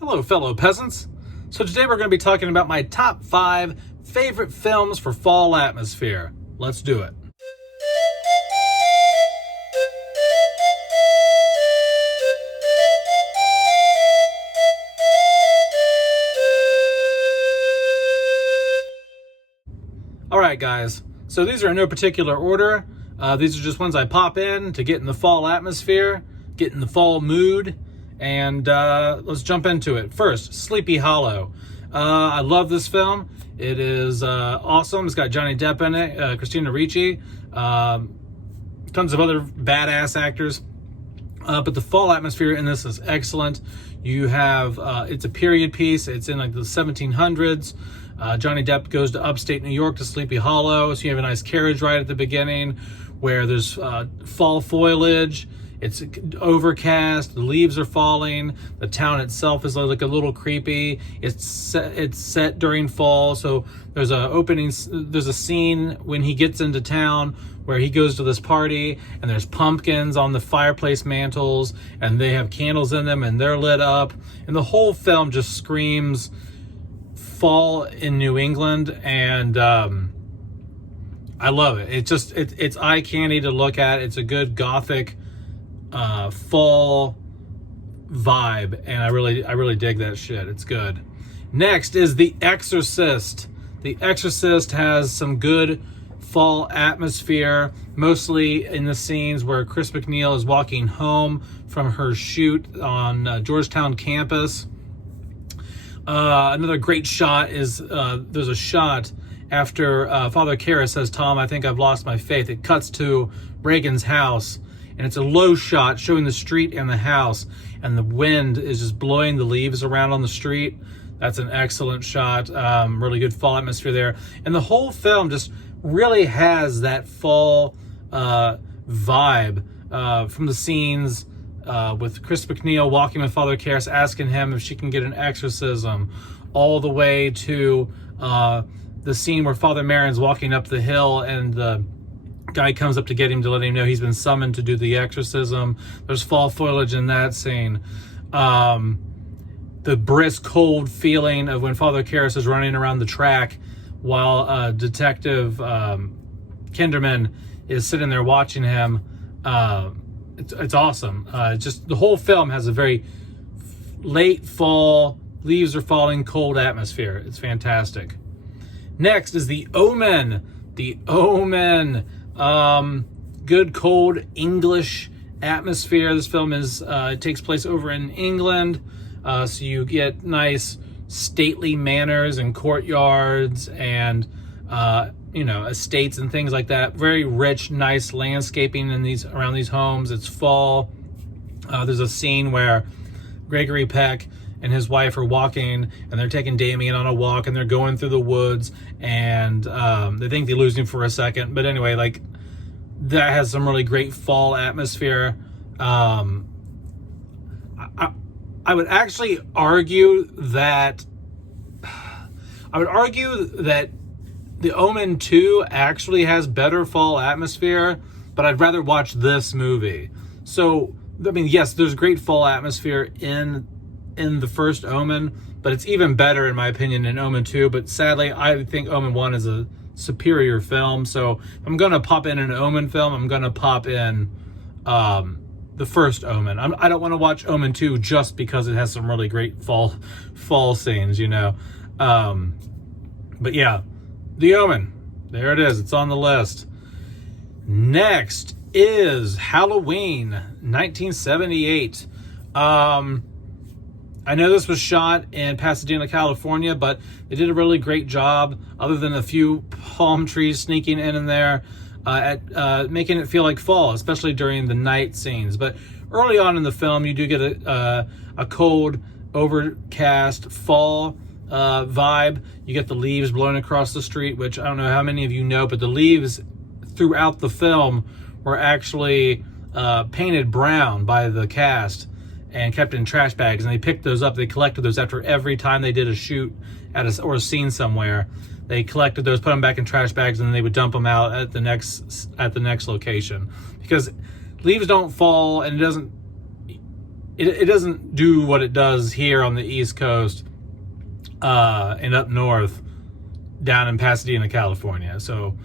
Hello, fellow peasants. So today we're going to be talking about my top 5 favorite films for fall atmosphere. Let's do it. Alright guys, so these are in no particular order. These are just ones I pop in to get in the fall atmosphere, get in the fall mood, and let's jump into it. First, Sleepy Hollow. I love this film. It is awesome. It's got Johnny Depp in it, Christina Ricci, tons of other badass actors. But the fall atmosphere in this is excellent. You have, it's a period piece. It's in like the 1700s. Johnny Depp goes to upstate New York to Sleepy Hollow. So you have a nice carriage ride at the beginning where there's fall foliage. It's overcast, the leaves are falling, the town itself is like a little creepy. It's set during fall, so there's a scene when he gets into town where he goes to this party and there's pumpkins on the fireplace mantles and they have candles in them and they're lit up, and the whole film just screams fall in New England, and I love it. It's eye candy to look at. It's a good gothic fall vibe, and I really dig that shit. It's good. Next is The Exorcist. The Exorcist has some good fall atmosphere, mostly in the scenes where Chris McNeil is walking home from her shoot on Georgetown campus. Another great shot is there's a shot after Father Karras says, "Tom, I think I've lost my faith." It cuts to Reagan's house, and it's a low shot showing the street and the house, and the wind is just blowing the leaves around on the street. That's an excellent shot. Really good fall atmosphere there. And the whole film just really has that fall vibe from the scenes with Chris McNeil walking with Father Karras, asking him if she can get an exorcism, all the way to the scene where Father Marin's walking up the hill and the guy comes up to get him to let him know he's been summoned to do the exorcism. There's fall foliage in that scene. The brisk, cold feeling of when Father Karras is running around the track while Detective Kinderman is sitting there watching him. It's awesome. Just the whole film has a very late fall, leaves are falling, cold atmosphere. It's fantastic. Next is The Omen. The Omen. Good cold English atmosphere. This film it takes place over in England, so you get nice stately manors and courtyards and estates and things like that. Very rich, nice landscaping around these homes. It's fall. There's a scene where Gregory Peck and his wife are walking, and they're taking Damien on a walk, and they're going through the woods, and they think they lose him for a second. But anyway, like, that has some really great fall atmosphere. I would actually argue that The Omen 2 actually has better fall atmosphere, but I'd rather watch this movie. So, I mean, yes, there's great fall atmosphere in the first Omen, but it's even better, in my opinion, in Omen 2. But sadly, I think Omen 1 is a superior film. So if I'm going to pop in an Omen film, I'm going to pop in the first Omen. I don't want to watch Omen 2 just because it has some really great fall scenes, But yeah, The Omen. There it is. It's on the list. Next is Halloween, 1978. I know this was shot in Pasadena, California, but they did a really great job, other than a few palm trees sneaking in there, at making it feel like fall, especially during the night scenes. But early on in the film, you do get a cold, overcast fall vibe. You get the leaves blowing across the street, which I don't know how many of you know, but the leaves throughout the film were actually painted brown by the cast and kept in trash bags, and they picked those up. They collected those after every time they did a shoot or a scene somewhere. They collected those, put them back in trash bags, and then they would dump them out at the next location, because leaves don't fall, and it doesn't do what it does here on the East Coast and up north down in Pasadena, California. So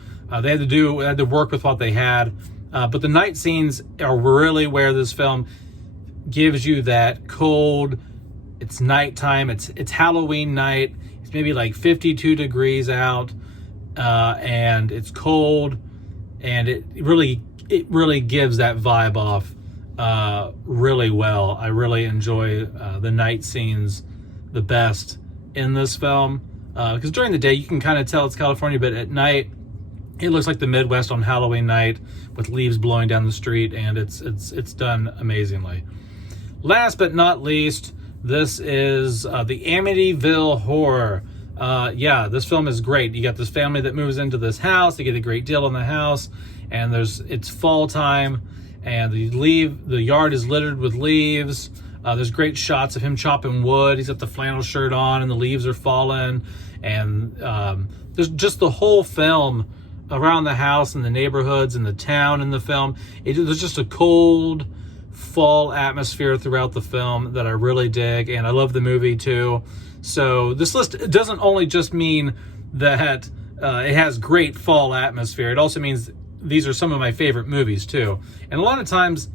they had to work with what they had. But the night scenes are really where this film gives you that cold. It's nighttime. It's Halloween night. It's maybe like 52 degrees out, and it's cold, and it really gives that vibe off really well. I really enjoy the night scenes the best in this film, because during the day you can kind of tell it's California, but at night it looks like the Midwest on Halloween night with leaves blowing down the street, and it's done amazingly. Last but not least, this is the Amityville Horror. Yeah, this film is great. You got this family that moves into this house. They get a great deal on the house, and it's fall time, and the yard is littered with leaves. There's great shots of him chopping wood. He's got the flannel shirt on, and the leaves are falling. And there's just the whole film around the house and the neighborhoods and the town in the film. There's just a cold fall atmosphere throughout the film that I really dig, and I love the movie too. So this list doesn't only just mean that it has great fall atmosphere. It also means these are some of my favorite movies too. And a lot of times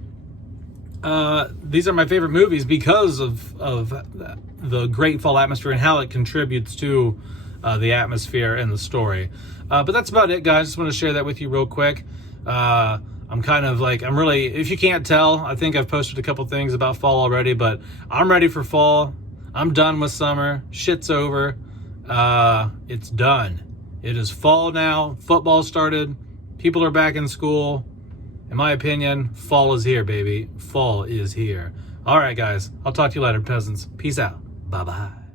these are my favorite movies because of the great fall atmosphere and how it contributes to the atmosphere and the story. But that's about it, guys. Just want to share that with you real quick. I'm really, if you can't tell, I think I've posted a couple things about fall already, but I'm ready for fall. I'm done with summer. Shit's over. It's done. It is fall now. Football started. People are back in school. In my opinion, fall is here, baby. Fall is here. All right, guys. I'll talk to you later, peasants. Peace out. Bye-bye.